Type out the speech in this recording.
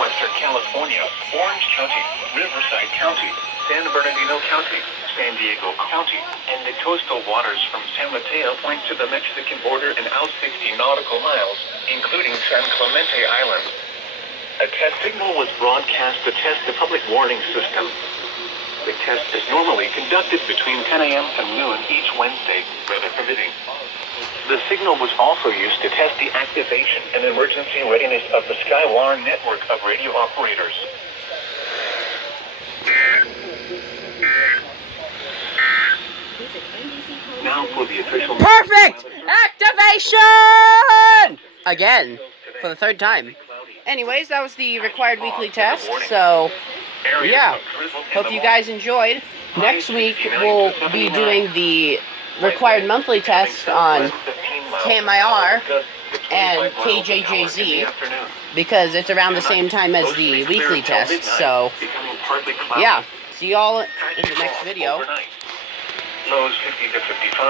northwestern California, Orange County, Riverside County, San Bernardino County, San Diego County, and the coastal waters from San Mateo Point to the Mexican border and out 60 nautical miles, including San Clemente Island. A test signal was broadcast to test the public warning system. The test is normally conducted between 10 a.m. and noon each Wednesday, weather permitting. The signal was also used to test the activation and emergency readiness of the Skywire network of radio operators. Now for the official... Perfect! Activation! Again, for the third time. Anyways, that was the required weekly test, so yeah, hope you guys enjoyed. Next week, we'll be doing the required monthly test on KMIR and KJJZ, because it's around the same time as the weekly test, so yeah, see y'all in the next video. Lows 50 to 55.